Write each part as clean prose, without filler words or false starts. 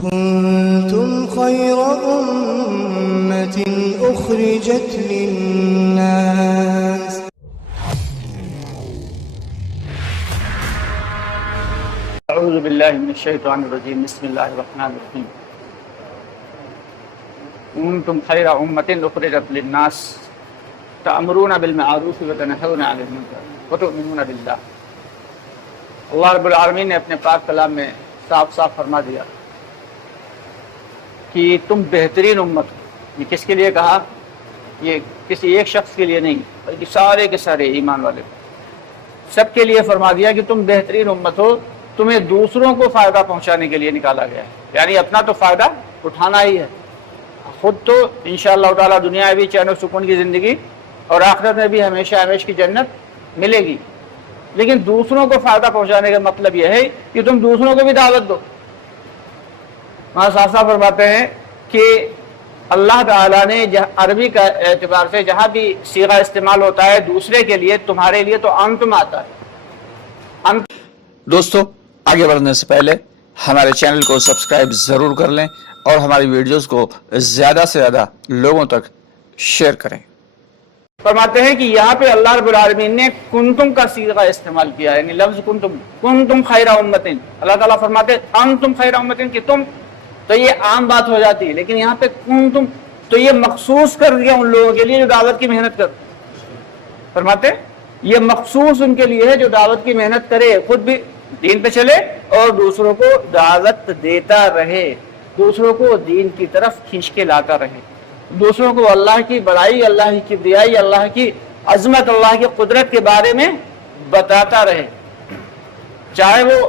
كنتم خير أمة أخرجت للناس اعوذ باللہ من الشیطان الرجیم بسم اللہ الرحمن الرحیم کنتم خیر امۃ اخرجت للناس تأمرون بالمعروف وتنہون عن المنکر وتؤمنون باللہ۔ اللہ رب العالمین نے اپنے پاک کلام میں صاف صاف فرما دیا کہ تم بہترین امت ہو۔ یہ کس کے لیے کہا؟ یہ کسی ایک شخص کے لیے نہیں بلکہ سارے کے سارے ایمان والے سب کے لیے فرما دیا کہ تم بہترین امت ہو، تمہیں دوسروں کو فائدہ پہنچانے کے لیے نکالا گیا ہے، یعنی اپنا تو فائدہ اٹھانا ہی ہے، خود تو انشاءاللہ تعالیٰ دنیا میں بھی چین و سکون کی زندگی اور آخرت میں بھی ہمیشہ ہمیشہ کی جنت ملے گی، لیکن دوسروں کو فائدہ پہنچانے کا مطلب یہ ہے کہ تم دوسروں کو بھی دعوت دو۔ وہاں صاف صاف فرماتے ہیں کہ اللہ تعالیٰ نے عربی کا اعتبار سے جہاں بھی صیغہ استعمال ہوتا ہے دوسرے کے لیے، تمہارے لیے تو انتم آتا ہے۔ دوستو آگے بڑھنے سے پہلے ہمارے چینل کو سبسکرائب ضرور کر لیں اور ہماری ویڈیوز کو زیادہ سے زیادہ لوگوں تک شیئر کریں۔ فرماتے ہیں کہ یہاں پہ اللہ رب العالمین نے کنتم کا صیغہ استعمال کیا ہے، یعنی لفظ کنتم خیر امۃ۔ اللہ تعالیٰ فرماتے ہیں انتم خیر امۃ، کہ تم، تو یہ عام بات ہو جاتی ہے، لیکن یہاں پہ کنتم تو یہ مخصوص کر دیا ان لوگوں کے لیے جو دعوت کی محنت کر۔ فرماتے ہیں یہ مخصوص ان کے لیے ہے جو دعوت کی محنت کرے، خود بھی دین پہ چلے اور دوسروں کو دعوت دیتا رہے، دوسروں کو دین کی طرف کھینچ کے لاتا رہے، دوسروں کو اللہ کی بڑائی، اللہ کی کبریائی، اللہ کی عظمت، اللہ کی قدرت کے بارے میں بتاتا رہے، چاہے وہ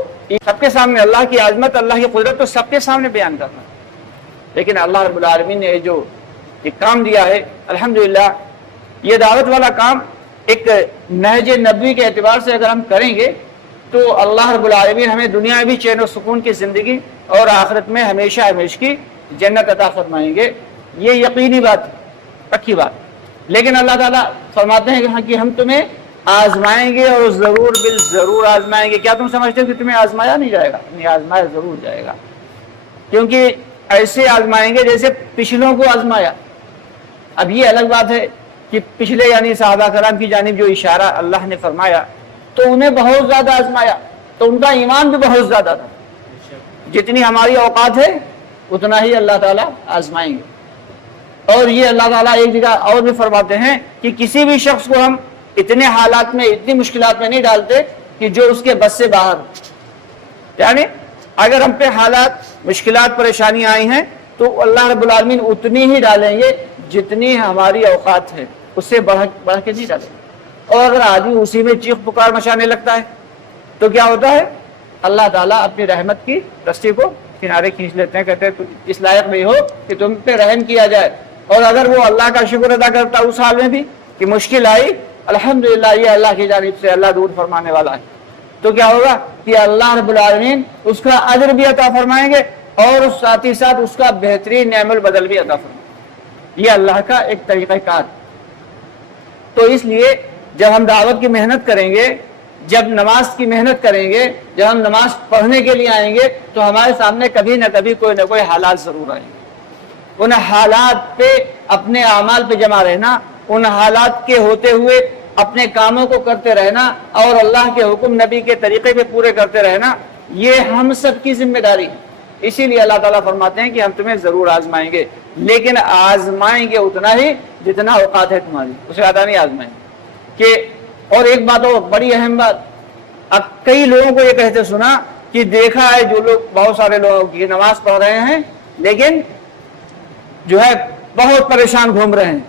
سب کے سامنے اللہ کی عظمت، اللہ کی قدرت تو سب کے سامنے بیان کرنا۔ لیکن اللہ رب العالمین نے جو یہ کام دیا ہے، الحمدللہ یہ دعوت والا کام ایک نہج نبوی کے اعتبار سے اگر ہم کریں گے تو اللہ رب العالمین ہمیں دنیا میں بھی چین و سکون کی زندگی اور آخرت میں ہمیشہ ہمیشہ کی جنت عطا فرمائیں گے، یہ یقینی بات، پکی بات۔ لیکن اللہ تعالیٰ فرماتے ہیں کہ ہم تمہیں آزمائیں گے اور ضرور بالضرور آزمائیں گے۔ کیا تم سمجھتے ہو کہ تمہیں آزمایا نہیں جائے گا؟ نہیں، آزمایا ضرور جائے گا، کیونکہ ایسے آزمائیں گے جیسے پچھلوں کو آزمایا۔ اب یہ الگ بات ہے کہ پچھلے یعنی صحابہ کرام کی جانب جو اشارہ اللہ نے فرمایا تو انہیں بہت زیادہ آزمایا، تو ان کا ایمان بھی بہت زیادہ تھا، جتنی ہماری اوقات ہے اتنا ہی اللہ تعالیٰ آزمائیں گے۔ اور یہ اللہ تعالیٰ ایک جگہ اور بھی فرماتے ہیں کہ کسی بھی شخص کو ہم اتنے حالات میں، اتنی مشکلات میں نہیں ڈالتے کہ جو اس کے بس سے باہر، یعنی اگر ہم پہ حالات، مشکلات، پریشانیاں آئی ہیں تو اللہ رب العالمین اتنی ہی ڈالیں گے جتنی ہماری اوقات ہے، اس سے بڑھ کے نہیں ڈالیں گے۔ اور اگر آدمی اسی میں چیخ پکار مچانے لگتا ہے تو کیا ہوتا ہے؟ اللہ تعالیٰ اپنی رحمت کی رسی کو کنارے کھینچ لیتے ہیں، کہتے ہیں تم اس لائق نہیں ہو کہ تم پہ رحم کیا جائے۔ اور اگر وہ اللہ کا شکر ادا کرتا اس حال میں بھی کہ مشکل آئی، الحمدللہ یہ اللہ کی جانب سے اللہ دور فرمانے والا ہے، تو کیا ہوگا کہ اللہ رب العالمین اس کا اجر بھی عطا فرمائیں گے اور ساتھ ہی ساتھ اس کا بہترین نعم البدل بھی عطا فرمائیں گے۔ یہ اللہ کا ایک طریقہ کار۔ تو اس لیے جب ہم دعوت کی محنت کریں گے، جب نماز کی محنت کریں گے، جب ہم نماز پڑھنے کے لیے آئیں گے تو ہمارے سامنے کبھی نہ کبھی کوئی نہ کوئی حالات ضرور آئیں گے۔ ان حالات پہ اپنے اعمال پہ جمع رہنا، ان حالات کے ہوتے ہوئے اپنے کاموں کو کرتے رہنا اور اللہ کے حکم نبی کے طریقے پہ پورے کرتے رہنا، یہ ہم سب کی ذمہ داری ہے۔ اسی لیے اللہ تعالیٰ فرماتے ہیں کہ ہم تمہیں ضرور آزمائیں گے، لیکن آزمائیں گے اتنا ہی جتنا اوقات ہے تمہاری، اسے زیادہ نہیں آزمائیں گے۔ کہ اور ایک بات اور بڑی اہم بات، اب کئی لوگوں کو یہ کہتے سنا کہ دیکھا ہے جو لوگ، بہت سارے لوگوں کی نماز پڑھ رہے ہیں لیکن جو ہے بہت پریشان گھوم رہے ہیں،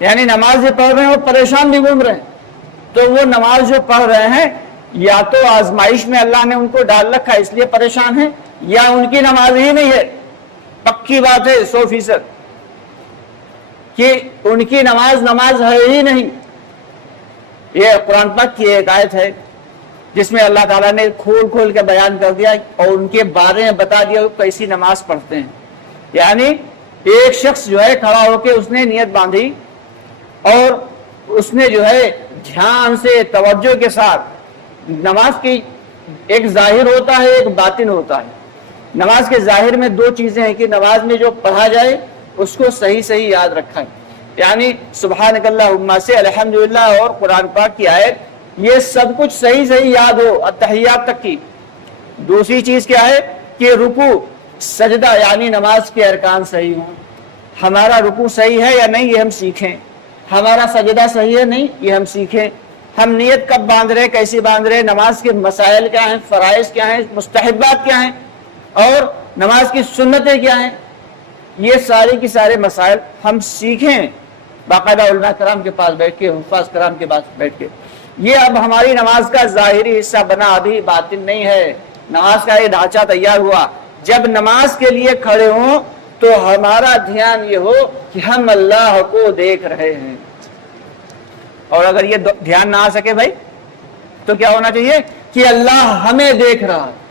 یعنی نماز بھی پڑھ رہے ہیں اور پریشان بھی گھوم رہے ہیں۔ تو وہ نماز جو پڑھ رہے ہیں یا تو آزمائش میں اللہ نے ان کو ڈال رکھا اس لیے پریشان ہیں، یا ان کی نماز ہی نہیں ہے۔ پکی بات ہے 100% کہ ان کی نماز ہے ہی نہیں۔ یہ قرآن پاک کی ایک آیت ہے جس میں اللہ تعالیٰ نے کھول کھول کے بیان کر دیا اور ان کے بارے میں بتا دیا کہ کیسی نماز پڑھتے ہیں۔ یعنی ایک شخص جو ہے کھڑا ہو کے اس نے نیت باندھی اور اس نے جو ہے دھیان سے، توجہ کے ساتھ، نماز کی ایک ظاہر ہوتا ہے ایک باطن ہوتا ہے۔ نماز کے ظاہر میں دو چیزیں ہیں کہ نماز میں جو پڑھا جائے اس کو صحیح صحیح یاد رکھا ہے، یعنی سبحانک اللہم سے الحمدللہ اور قرآن پاک کی آیت، یہ سب کچھ صحیح صحیح یاد ہو التحیات تک کی۔ دوسری چیز کیا ہے کہ رکوع سجدہ یعنی نماز کے ارکان صحیح ہوں، ہمارا رکوع صحیح ہے یا نہیں یہ ہم سیکھیں، ہمارا سجدہ صحیح ہے نہیں یہ ہم سیکھیں، ہم نیت کب باندھ رہے کیسے باندھ رہے، نماز کے مسائل کیا ہیں، فرائض کیا ہیں، مستحبات کیا ہیں، اور نماز کی سنتیں کیا ہیں، یہ سارے کی سارے مسائل ہم سیکھیں باقاعدہ علماء کرام کے پاس بیٹھ کے، حفاظ کرام کے پاس بیٹھ کے۔ یہ اب ہماری نماز کا ظاہری حصہ بنا، ابھی باطن نہیں ہے۔ نماز کا یہ ڈھانچہ تیار ہوا، جب نماز کے لیے کھڑے ہوں تو ہمارا دھیان یہ ہو کہ ہم اللہ کو دیکھ رہے ہیں، اور اگر یہ دھیان نہ آ سکے بھائی تو کیا ہونا چاہیے کہ اللہ ہمیں دیکھ رہا ہے۔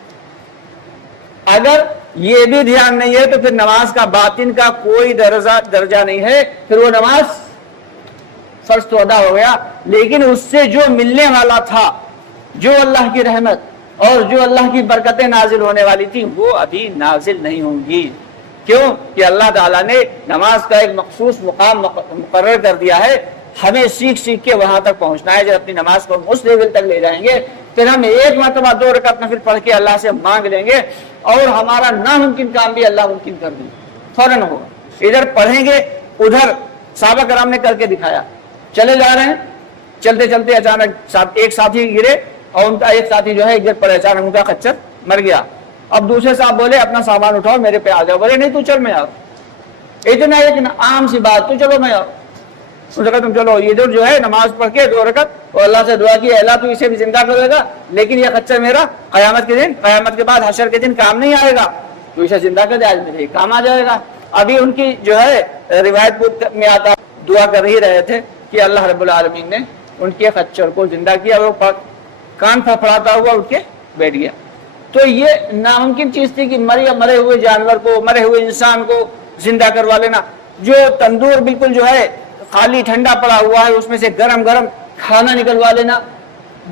اگر یہ بھی دھیان نہیں ہے تو پھر نماز کا باطن کا کوئی درجہ نہیں ہے، پھر وہ نماز فرض تو ادا ہو گیا، لیکن اس سے جو ملنے والا تھا، جو اللہ کی رحمت اور جو اللہ کی برکتیں نازل ہونے والی تھی، وہ ابھی نازل نہیں ہوں گی۔ کیوں کہ اللہ تعالیٰ نے نماز کا ایک مخصوص مقام مقرر کر دیا ہے، ہمیں سیکھ سیکھ کے وہاں تک پہنچنا ہے۔ جب اپنی نماز کو اس لیول تک لے جائیں گے پھر ہم ایک مرتبہ 2 رکعت نفل پڑھ کے اللہ سے مانگ لیں گے، اور ہمارا ناممکن کام بھی اللہ ممکن کر دیں فوراً ہوگا۔ ادھر پڑھیں گے ادھر صحابہ کرام نے کر کے دکھایا، چلے جا رہے ہیں، چلتے چلتے اچانک ایک ساتھی گرے اور ان کا ایک ساتھی جو ہے ادھر پڑے، اچانک ان کا خچر مر گیا۔ اب دوسرے صاحب بولے اپنا سامان اٹھاؤ میرے پہ آ جاؤ، بولے نہیں تو چل میں آؤ، اتنا ایک عام سی بات، تو چلو میں آؤ۔ اس نے کہا تم چلو، ادھر جو ہے نماز پڑھ کے 2 رکعت اور اللہ سے دعا کی اللہ تو اسے بھی زندہ کرے گا، لیکن یہ خچر میرا قیامت کے بعد حشر کے دن کام نہیں آئے گا، تو اسے زندہ کر دے، آج میرے کام آ جائے گا۔ ابھی ان کی جو ہے روایت میں آتا دعا کر ہی رہے تھے کہ اللہ رب العالمین نے ان کے خچر کو زندہ کیا، وہ کان پھڑپڑاتا ہوا اٹھ کے بیٹھ گیا۔ تو یہ ناممکن چیز تھی کہ مرے ہوئے جانور کو، مرے ہوئے انسان کو زندہ کروا لینا۔ جو تندور بالکل جو ہے خالی ٹھنڈا پڑا ہوا ہے اس میں سے گرم گرم کھانا نکلوا لینا،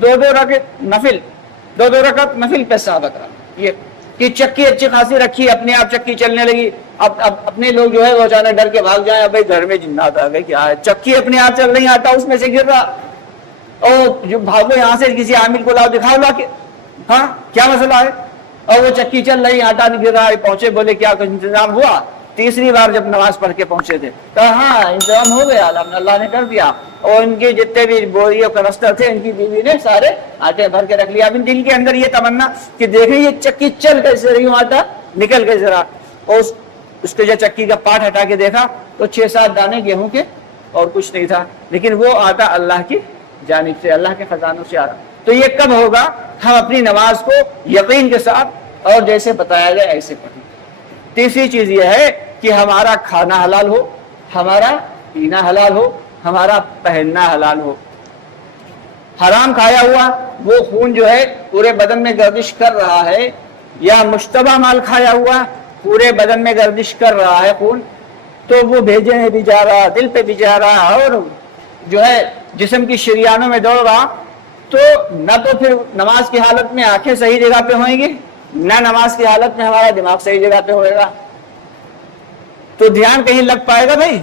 2 رکعت نفل پہ صحابہ کرام۔ یہ کہ چکی اچھی خاصی رکھی، اپنے آپ چکی چلنے لگی، اب اپنے لوگ جو ہے وہ اچانک ڈر کے بھاگ جائیں، اب گھر میں جنات آ گئے، کیا ہے چکی اپنے آپ چل رہی، آٹا اس میں سے گر رہا، اور جو بھاگو یہاں سے کسی عامل کو لاؤ دکھاؤ لا کے، ہاں کیا مسئلہ ہے، اور وہ چکی چل رہی، آٹا نہیں گر رہا ہے، پہنچے بولے کیا کچھ انتظام ہوا؟ تیسری بار جب نماز پڑھ کے پہنچے تھے کہا ہاں انتظام ہو گیا، اللہ نے کر دیا، اور ان کے جتنے بھی بوری اور کنسٹر تھے ان کی بیوی نے سارے آٹے بھر کے رکھ لیا۔ اب ان دل کے اندر یہ تمنا کہ دیکھیں یہ چکی چل کیسے رہی ہوں، آٹا نکل کے ذرا، اور اس کے جو چکی کا پاٹ ہٹا کے دیکھا تو 6-7 دانے گیہوں کے اور کچھ نہیں تھا، لیکن وہ آٹا اللہ کی جانب سے، اللہ کے خزانوں سے آ رہا۔ تو یہ کب ہوگا؟ ہم اپنی نماز کو یقین کے ساتھ اور جیسے بتایا گیا ایسے پڑھیں۔ تیسری چیز یہ ہے کہ ہمارا کھانا حلال ہو، ہمارا پینا حلال ہو، ہمارا پہننا حلال ہو۔ حرام کھایا ہوا وہ خون جو ہے پورے بدن میں گردش کر رہا ہے، یا مشتبہ مال کھایا ہوا پورے بدن میں گردش کر رہا ہے خون، تو وہ بھیجے میں بھی جا رہا، دل پہ بھی جا رہا، اور جو ہے جسم کی شریانوں میں دوڑ رہا، تو نہ تو پھر نماز کی حالت میں آنکھیں صحیح جگہ پہ ہوئیں گی، نہ نماز کی حالت میں ہمارا دماغ صحیح جگہ پہ ہوئے گا، تو دھیان کہیں لگ پائے گا بھائی؟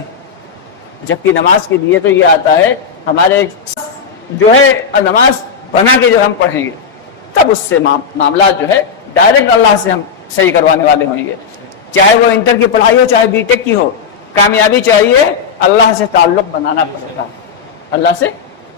جبکہ نماز کے لیے تو یہ آتا ہے ہمارے جو ہے نماز بنا کے جب ہم پڑھیں گے تب اس سے معاملات جو ہے ڈائریکٹ اللہ سے ہم صحیح کروانے والے ہوں گے۔ چاہے وہ انٹر کی پڑھائی ہو چاہے بی ٹیک کی ہو، کامیابی چاہیے اللہ سے تعلق بنانا پڑے گا، اللہ سے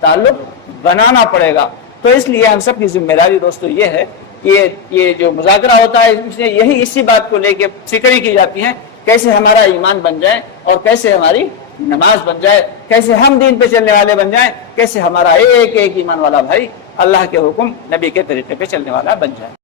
تعلق بنانا پڑے گا۔ تو اس لیے ہم سب کی ذمہ داری دوستو یہ ہے کہ یہ جو مذاکرہ ہوتا ہے اس میں یہی اسی بات کو لے کے فکریں کی جاتی ہیں، کیسے ہمارا ایمان بن جائے اور کیسے ہماری نماز بن جائے، کیسے ہم دین پہ چلنے والے بن جائیں، کیسے ہمارا ایک ایک ایمان والا بھائی اللہ کے حکم نبی کے طریقے پہ چلنے والا بن جائے۔